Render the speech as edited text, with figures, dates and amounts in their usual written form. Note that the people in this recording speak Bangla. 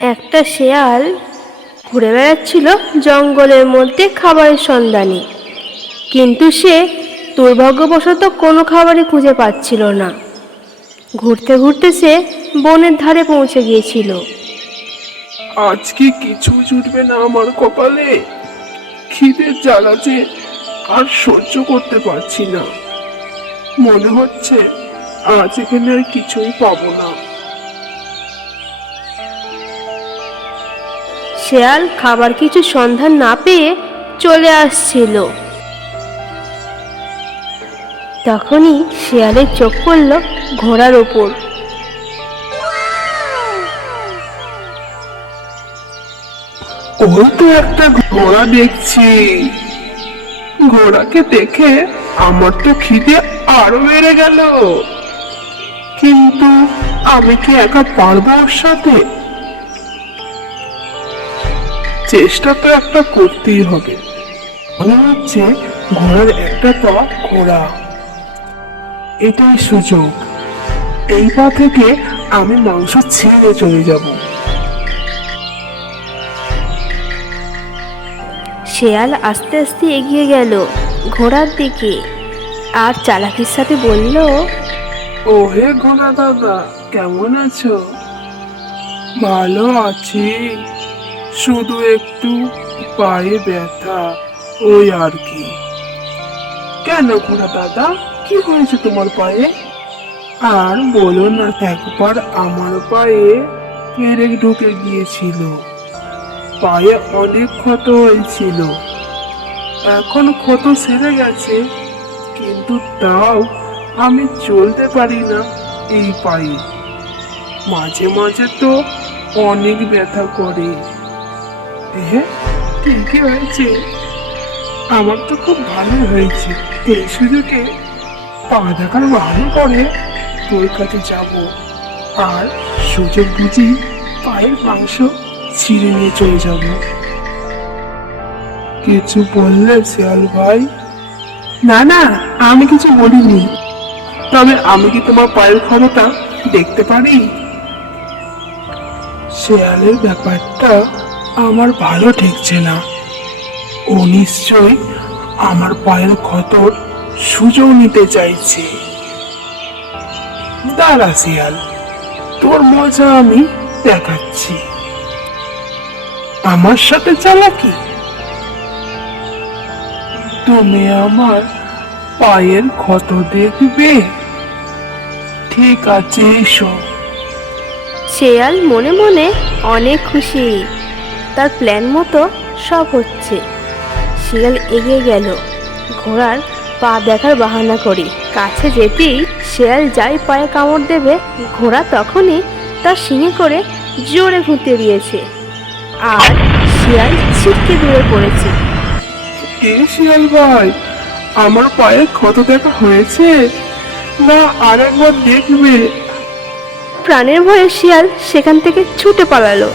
একটা শেয়াল ঘুরে বেড়াচ্ছিল জঙ্গলের মধ্যে খাবারের সন্ধানে, কিন্তু সে দুর্ভাগ্যবশত কোনো খাবারই খুঁজে পাচ্ছিল না। ঘুরতে ঘুরতে সে বনের ধারে পৌঁছে গিয়েছিল। আজ কি কিছু জুটবে না আমার কপালে? খিদের জ্বালা যে আর সহ্য করতে পারছি না। মনে হচ্ছে আজ এখানে আর কিছুই পাবো না। শেয়াল খাবার কিছু সন্ধান না পেয়ে চলে আসছিল। তখনই শেয়ালের চোখ পড়ল ঘোড়ার ওপর। ওই তো একটা ঘোড়া দেখছি। ঘোড়াকে দেখে আমার তো খিদে আরো বেড়ে গেল। কিন্তু আমি কি একা পারবো ওর সাথে? চেষ্টা তো একটা করতেই হবে। মনে হচ্ছে ঘোড়ার একটা পা খোড়া। এটাই সুযোগ। এই পা থেকে আমি মাংস ছিঁড়ে চলে যাব। শেয়াল আস্তে আস্তে এগিয়ে গেল ঘোড়ার দিকে, আর চালাকির সাথে বলল, ও হে ঘোড়া দাদা, কেমন আছো? ভালো আছি, শুধু একটু পায়ে ব্যথা, ওই আর কি। কেন ঘোড়া দাদা, কি হয়েছে তোমার পায়ে? আর বলো না, একবার আমার পায়ে পেরেক ঢুকে গিয়েছিল। পায়ে অনেক ক্ষত হয়েছিল। এখন ক্ষত সেরে গেছে, কিন্তু তাও আমি চলতে পারি না এই পায়ে। মাঝে মাঝে তো অনেক ব্যথা করে। ঠিকই হয়েছে, আমার তো খুব ভালো হয়েছে। এই সুযোগে পা দেখার বাহানা করে তোর কাছে যাব, আর সুযোগ বুঝি পায়ের মাংস ছিঁড়ে নিয়ে চলে যাব। কিছু বললে শিয়াল ভাই? না না, আমি কিছু বলিনি। তবে আমি কি তোমার পায়ের ক্ষতটা দেখতে পারি? শেয়ালের ব্যাপারটা আমার ভালো ঠেকছে না। ও নিশ্চয় আমার পায়ের ক্ষতর সুযোগ নিতে চাইছে। দাঁড়া শিয়াল, তোর মজা আমি দেখাচ্ছি। আমার সাথে চালাকি? তুমি আমার পায়ের ক্ষত দেখবে? ঠিক আছে, এসো। শেয়াল মনে মনে অনেক খুশি, তার প্ল্যান মতো সব হচ্ছে। শিয়াল এগিয়ে গেল ঘোড়ার পা দেখার বাহানা করে। কাছে যেতেই শেয়াল যাই পায়ে কামড় দেবে, ঘোড়া তখনই তার শিঙে করে জোরে ঘুঁতে দিয়েছে, আর শিয়াল ছিটকে দূরে পড়েছে। কে শিয়াল ভাই, আমার পায়ে ক্ষত দেখা হয়েছে না আরেকবার দেখবে? প্রাণের ভয়ে শিয়াল সেখান থেকে ছুটে পালালো।